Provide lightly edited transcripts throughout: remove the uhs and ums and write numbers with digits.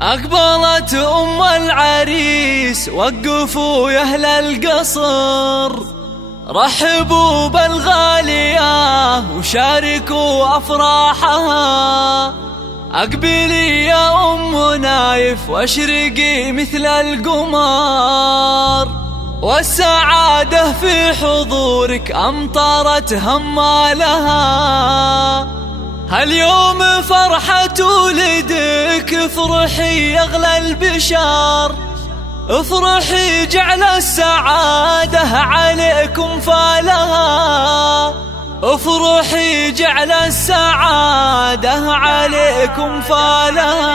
أقبلت أم العريس وقفوا يا أهل القصر، رحبوا بالغالية وشاركوا أفراحها. أقبلي يا أم نايف واشرقي مثل القمر، والسعادة في حضورك أمطرت همالها. هاليوم فرحة ولدك، افرحي يا أغلى البشر، افرحي جعل السعادة عليكم فالها، افرحي جعل السعادة عليكم فالها.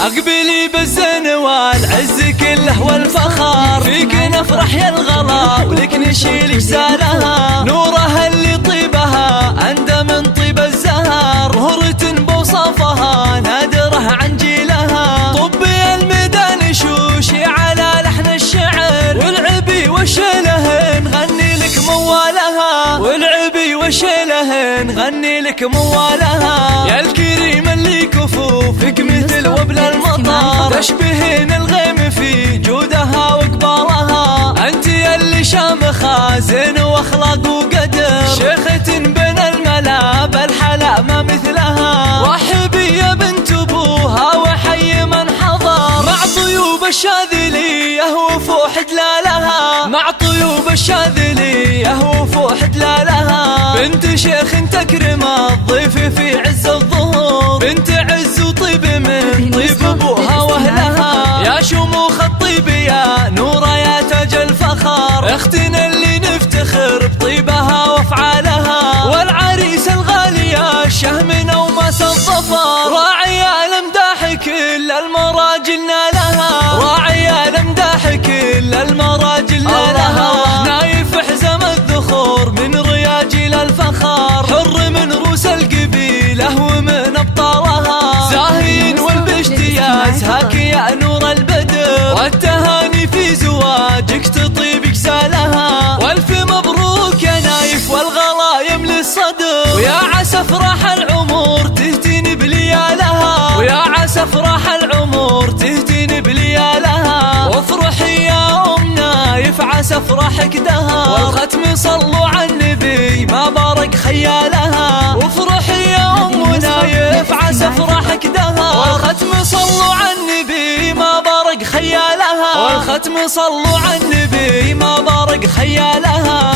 أقبلي بالزين والعز كله والفخر، فيك نفرح يا الغلا ولك نشيل جسالها. نورها اللي طيبها أندى من طيب الزهر، مهرة بوصفها نادرة عن جيلها. طبي الميدان شوشي على لحن الشعر، والعبي وشله نغني لك موالها، والعبي وشله نغني لك موالها. يا الكريم اللي كفوفك مثل وبل المطر، تشبهين الغيم في جودها وقبالها. انت اللي شامخة زين واخلاق وقدر، شيخة بين الملا بالحلا ما مثلها. رحبي يا بنت ابوها وحي من حضر، مع طيوب الشاذلية وفوح دلالها، مع طيوب الشاذلية وفوح دلالها. بنت شيخ تكرم الضيف في عز الظهور، بنت عز وطيب من طيب ابوها واهلها. يا شموخ الطيب يا نورة يا تاج الفخر، اختنا اللي نفتخر بطيبها وافعالها. والعريس الغالية الشهم وماس الظفر، راعي الامداح كل المراجل نالها، راعي الامداح كل المراجل نالها. نايف حزم الذخور من رياجيل الفخر، حر من روس القبيلة ومن ابطالها. زاهين والباشتياز هاك يا نور البدر، والتهاني في زواجك تطيب جسالها. والف مبروك يا نايف والغلا يملي الصدر، ويا عسى افراح العمر تهتين بليالها، ويا عسى افراح العمر تهتين بليالها. وافرحي يا ام نايف عسى افراحك دها، والختم صلوا على النبي ما بارك خيالها. وافرحي يا ام نايف عسى افراحك دها، والختم صلوا على النبي ما بارك خيالها، والختم صلوا على النبي ما بارك خيالها.